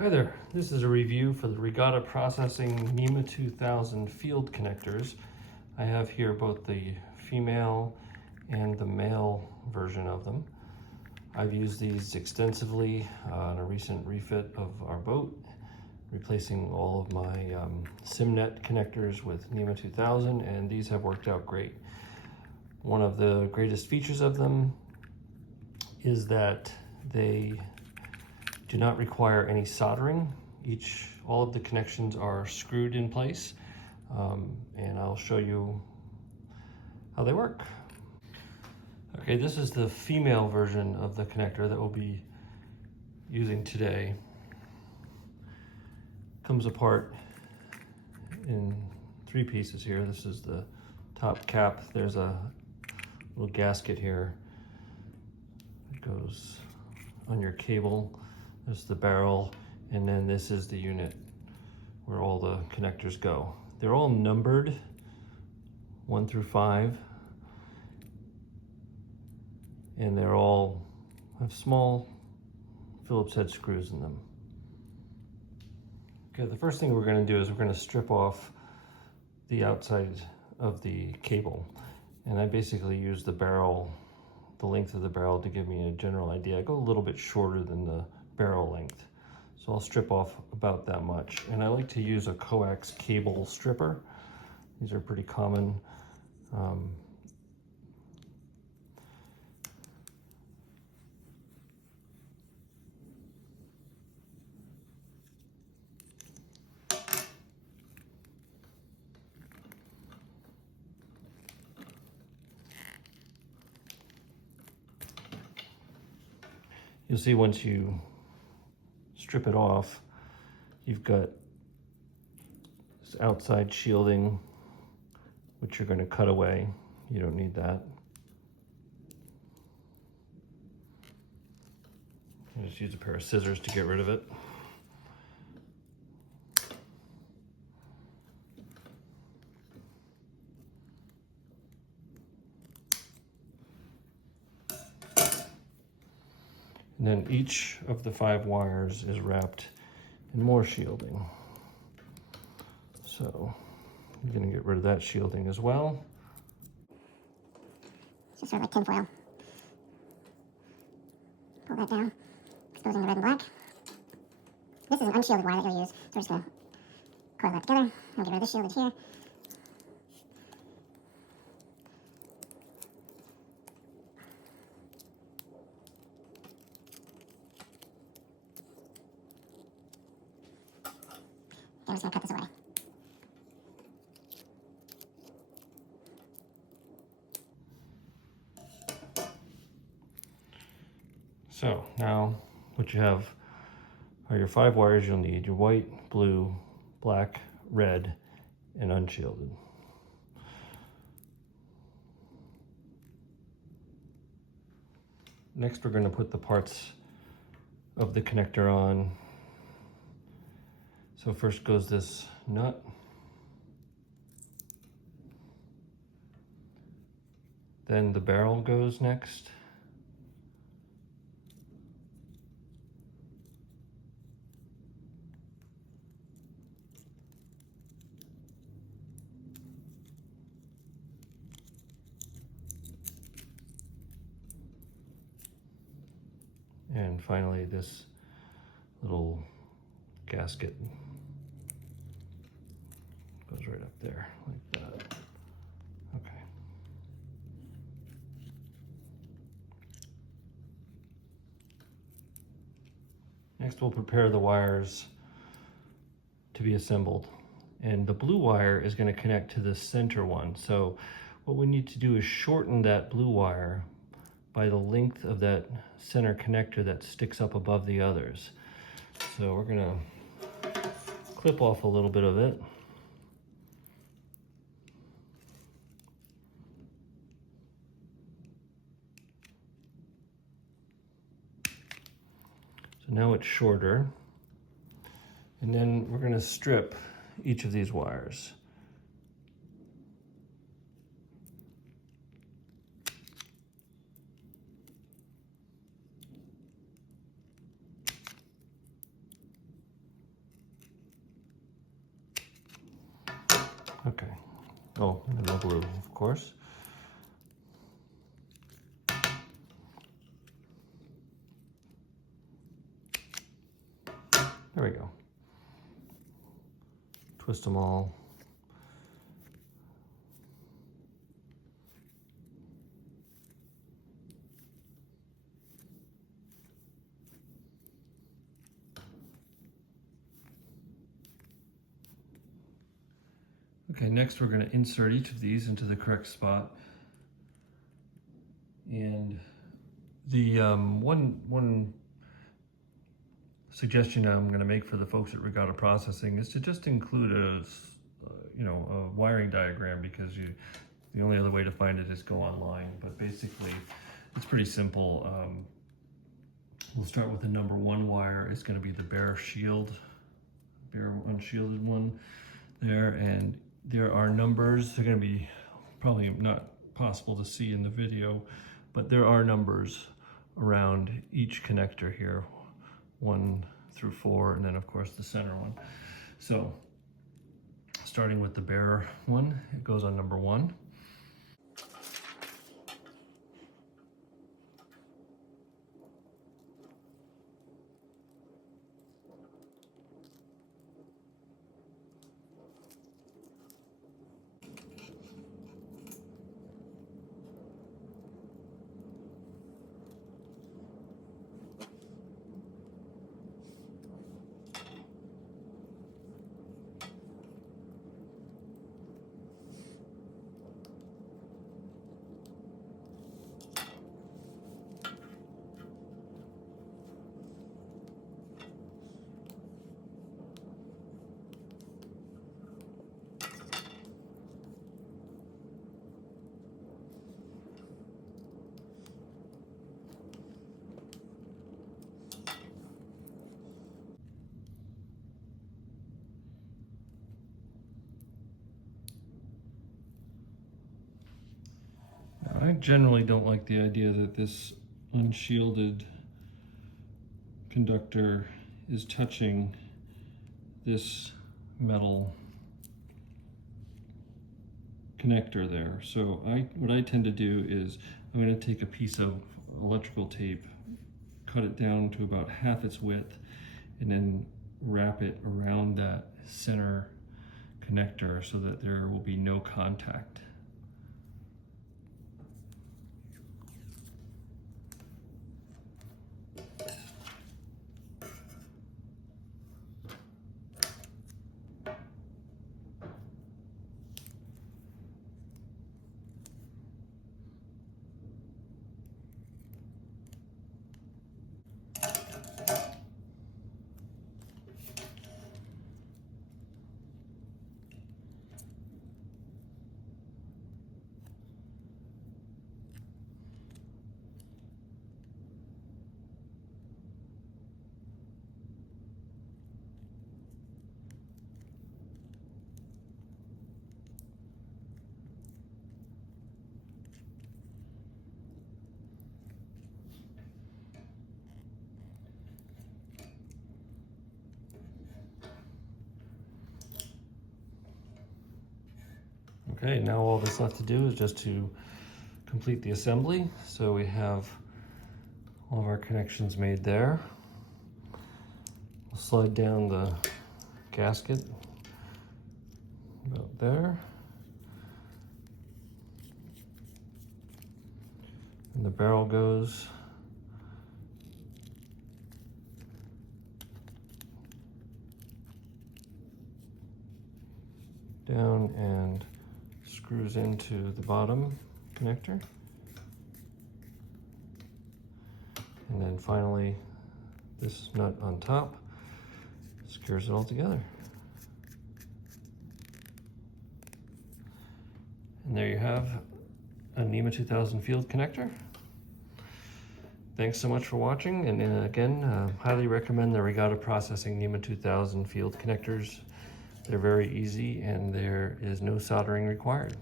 Hi there, this is a review for the Regatta Processing NMEA 2000 field connectors. I have here both the female and the male version of them. I've used these extensively on a recent refit of our boat, replacing all of my SimNet connectors with NMEA 2000, and these have worked out great. One of the greatest features of them is that they do not require any soldering. All of the connections are screwed in place, and I'll show you how they work. Okay, this is the female version of the connector that we'll be using today. Comes apart in 3 pieces here. This is the top cap. There's a little gasket here. It goes on your cable. There's the barrel, and then this is the unit where all the connectors go. They're all numbered 1 through 5, and they're all have small Phillips head screws in them. Okay, the first thing we're going to do is we're going to strip off the outside of the cable, and I basically use the length of the barrel to give me a general idea. I go a little bit shorter than the barrel length, so I'll strip off about that much. And I like to use a coax cable stripper. These are pretty common. You'll see once you strip it off, you've got this outside shielding, which you're going to cut away. You don't need that. You just use a pair of scissors to get rid of it. And then each of the 5 wires is wrapped in more shielding. So I'm going to get rid of that shielding as well. Just sort of like tinfoil. Pull that down, exposing the red and black. This is an unshielded wire that you'll use, so we're just going to coil that together. I'll get rid of this shielded here. I'm just going to cut this away. So now what you have are your 5 wires you'll need: your white, blue, black, red, and unshielded. Next, we're going to put the parts of the connector on. So first goes this nut. Then the barrel goes next. And finally, this little gasket goes right up there, like that. Okay. Next, we'll prepare the wires to be assembled. And the blue wire is going to connect to the center one. So what we need to do is shorten that blue wire by the length of that center connector that sticks up above the others. So we're going to clip off a little bit of it. So now it's shorter. And then we're going to strip each of these wires. Okay. Oh, and no glue, of course. There we go. Twist them all. Okay, next we're going to insert each of these into the correct spot. And the one suggestion I'm going to make for the folks at Regatta Processing is to just include a wiring diagram, because the only other way to find it is go online. But basically, it's pretty simple. We'll start with the number 1 wire. It's going to be the bare unshielded one there, and there are numbers. They're going to be probably not possible to see in the video, but there are numbers around each connector here, 1 through 4, and then of course the center one. So starting with the bare one, it goes on number 1. I generally don't like the idea that this unshielded conductor is touching this metal connector there. So what I tend to do is I'm going to take a piece of electrical tape, cut it down to about half its width, and then wrap it around that center connector so that there will be no contact. Okay, now all that's left to do is just to complete the assembly. So we have all of our connections made there. We'll slide down the gasket about there. And the barrel goes down and screws into the bottom connector. And then finally, this nut on top secures it all together. And there you have a NMEA 2000 field connector. Thanks so much for watching, and again, highly recommend the Regatta Processing NMEA 2000 field connectors. They're very easy and there is no soldering required.